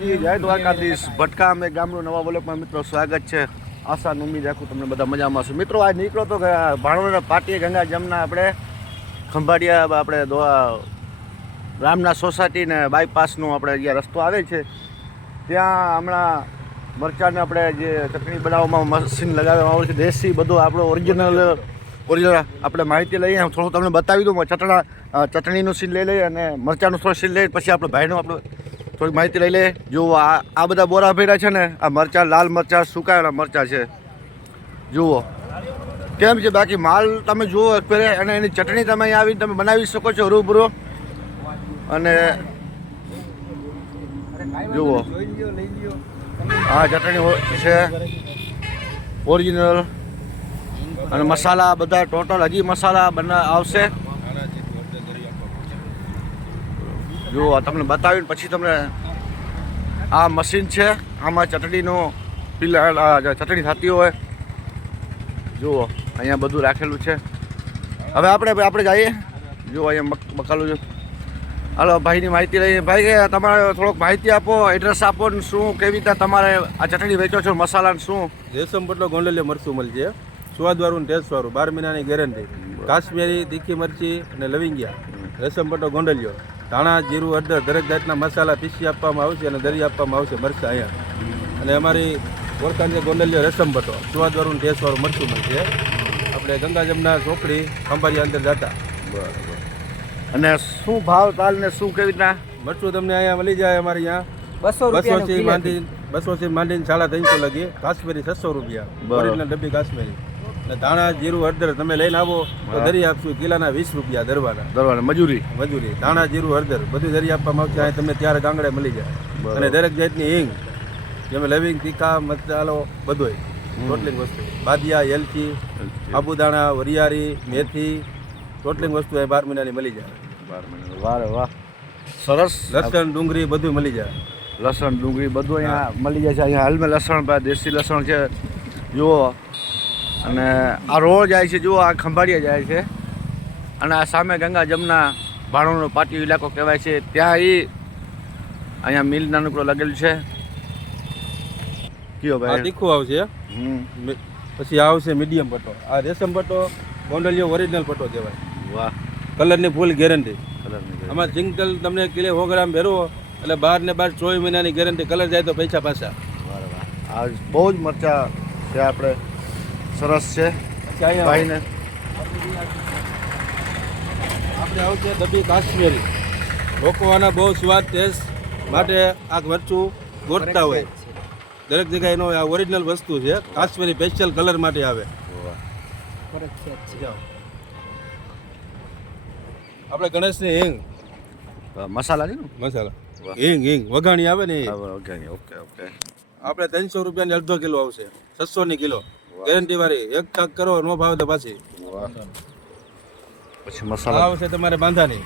જય દ્વારકાધીશ. ભટકા અમે ગામનું નવા બ્લોકમાં મિત્રો, સ્વાગત છે. આશા નમી રાખું તમને બધા મજામાં છું મિત્રો, આજ નીકળો તો ભાણવડના પાટીએ ગંગા જમના આપણે ખંભાળિયા આપણે દોવા રામના સોસાયટી ને બાયપાસનું આપણે જે રસ્તો આવે છે. ત્યાં હમણાં મરચાંને આપણે જે ચટણી બનાવવામાં મશીન લગાવવામાં આવે છે. દેશી બધું આપણો ઓરિજિનલ ઓરિજિનલ આપણે માહિતી લઈએ. થોડું તમને બતાવી દઉં. ચટણા ચટણીનું સીન લઈ લઈએ અને મરચાંનું થોડું સીન લઈએ. પછી આપણે ભાઈનું આપણે થોડીક માહિતી લઈ લે. જુઓ, આ આ બધા બોરા ભેડા છે ને, આ મરચાં, લાલ મરચાં, સુકાયેલા મરચાં છે. જુઓ. કેમ છે? બાકી માલ તમે જુઓ પહેરે અને એની ચટણી તમે અહીંયા આવીને તમે બનાવી શકો છો રૂબરૂ. અને જુઓ. આ ચટણી છે. ઓરિજિનલ. અને મસાલા બધા ટોટલ હજી મસાલા બના, આવશે. જો તમને બતાવીને પછી તમને આ મશીન છે. આમાં ચટણીનો પીલા ચટણી થતી હોય. જુઓ અહીંયા બધું રાખેલું છે. હવે આપણે આપણે જઈએ. જુઓ અહીંયા મકાલું છે. હાલો ભાઈની માહિતી લઈએ. ભાઈ કે તમારે થોડોક માહિતી આપો એડ્રેસ આપો ને શું કેવી રીતે તમારે આ ચટણી વેચો છો મસાલા શું? રેશમ પટલો ગોંડલિયા મરચું મળશે સ્વાદવાળું ટેસ્ટ વાળું. બાર મહિનાની ગેરંટી. કાશ્મીરી તીખી મરચી અને લવિંગિયા. રેશમ પટ્ટો ગોંડલિયો. ધાણા જીરું હળદર દરેક જાતના મસાલા પીસી આપવામાં આવશે અને દરી આપવામાં આવશે મરચાં અહીંયા. અને અમારી ઓળખાણ છે રસમ પટ્ટો સ્વાદવાળું ટેસ્ટ મરચું મળશે આપણે ગંગા જમના ચોકડી ખંભાળિયા અંદર જતા. બરાબર. અને શું ભાવ તાલ ને શું કેવી રીતના? મરચું તમને અહીંયા મળી જાય અમારે અહીંયા. બસો બસો થી માંડી બસો થી માંડીને સાડા ત્રણસો લગી. કાશ્મીરી છસો રૂપિયા. ડબ્બી કાશ્મીરી. અને ધાણા જીરું હળદર તમે લઈને આવો તો ધરી દરી આપશું કિલાના વીસ રૂપિયા દરવાના. દરવાના મજૂરી. મજૂરી. ધાણા જીરું હળદર બધું દરી આપવામાં આવશે. અહીં તમને ત્યારે ગાંગડે મળી જાય. અને દરેક જાતની હિંગ જેમ લવિંગ તીખા મસાલો બધોય. ટોટલિંગ વસ્તુ. બાદિયા એલચી આબુદાણા વરિયાળી મેથી ટોટલિંગ વસ્તુ અહીં બાર મહિનાની મળી જાય. બાર મહિના વાહ વાહ. સરસ. લસણ ડુંગળી બધું મળી જાય. લસણ ડુંગળી બધું અહીંયા મળી જાય છે. અહીંયા હાલમાં લસણ દેશી લસણ છે. જુઓ. અને આ રોડ જાય છે જુઓ આ ખંભાળિયા જાય છે. અને આ સામે ગંગા જમના ભાણોનો પાટી ઇલાકો કહેવાય છે. ત્યાં એ અહીંયા મિલ નાનકડો લગેલું છે. કયો આ ભાઈ તીખું આવશે પછી આવશે મીડિયમ પટ્ટો. આ રેશમ પટ્ટો ગોંડલિયો ઓરિજિનલ પટ્ટો કહેવાય. વાહ. કલરની ફૂલ ગેરંટી. કલરની આમાં જિંગલ તમને કિલે સો ગ્રામ ભેરવો એટલે બાર ને બાર ચોવીસ મહિનાની ગેરંટી. કલર જાય તો પૈસા પાછા. વાહ આ બહુ જ મરચા છે આપણે. સરસ છે. ભાઈને. આપણે આવશે દબી કાશ્મીરી. રોકવાના બહુ સ્વાદ ટેસ્ટ માટે આ મરચું ગોઠતા હોય. દરેક જગ્યાએ એનો આ ઓરિજિનલ વસ્તુ છે. કાશ્મીરી સ્પેશિયલ કલર માટે આવે. આપણે ગણેશની હિંગ. મસાલા છે ને? મસાલા. હિંગ હિંગ. વઘાણી આવે ને વઘાણી. Okay okay. આપણે ત્રણસો રૂપિયાની અડધો કિલો આવશે. છસો ની કિલો. ગેરંટી વાળી. એક શાક કરો નો ભાવ તો પાછી. વાહ. પછી મસાલા? આવશે તમારે બાંધાની.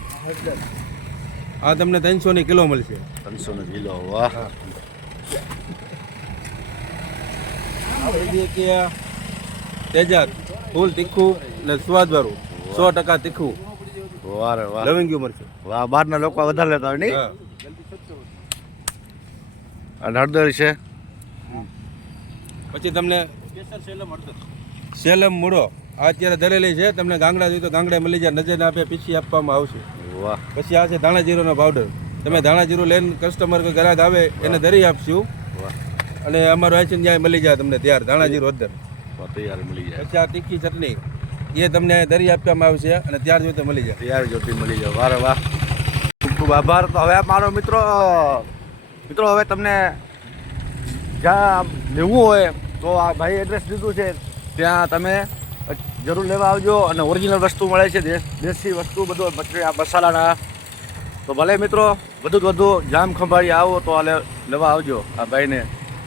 આ તમને ત્રણસો ની કિલો મળશે. ત્રણસો ની કિલો વાહ. તેજાત ફૂલ તીખું ને સ્વાદવાળું સો ટકા તીખું. વાહ રે વાહ. લવિંગ્યું મળશે. વાહ બહારના લોકો વધારે લેતા હોય નહીં? હા. અને હળદર છે? પછી તમને સેલમ મૂળો. આ અત્યારે ધરેલી છે. તમને ગાંગડા જોઈએ તો ગાંગડા મળી જાય નજર આપે પીછી આપવામાં આવશે. વાહ. પછી આ છે ધાણા જીરોનો પાવડર તમે ધાણા જીરું લઈને કસ્ટમર કે ગ્રાહક આવે એને ધરી આપશું. વાહ. અને અમારું આઈસન જ્યાં મળી જાય તમને ત્યાર ધાણા જીરું અદર તૈયાર મળી જાય. પછી આ તીખી ચટણી. એ તમને દરી ધરી આપવામાં આવશે અને ત્યાર જોઈ મળી જાય ત્યાર જોતી મળી જાય. વાર વાહ. ખૂબ ખૂબ આભાર. તો હવે મારો મિત્રો મિત્રો હવે તમને જ્યાં લેવું હોય તો આ ભાઈ એડ્રેસ દીધું છે. ત્યાં તમે જરૂર લેવા આવજો અને ઓરિજિનલ વસ્તુ મળે છે દેશ દેશી વસ્તુ બધું આ મસાલાના. તો ભલે મિત્રો વધુ વધુ જામ ખંભાળી આવો તો આ લેવા આવજો. આ ભાઈને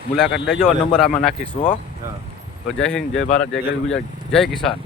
મુલાકાત લેજો નંબર આમાં નાખીશું હા. તો જય હિન્દ જય ભારત જય ગરીબ ગુજરાત જય કિસાન.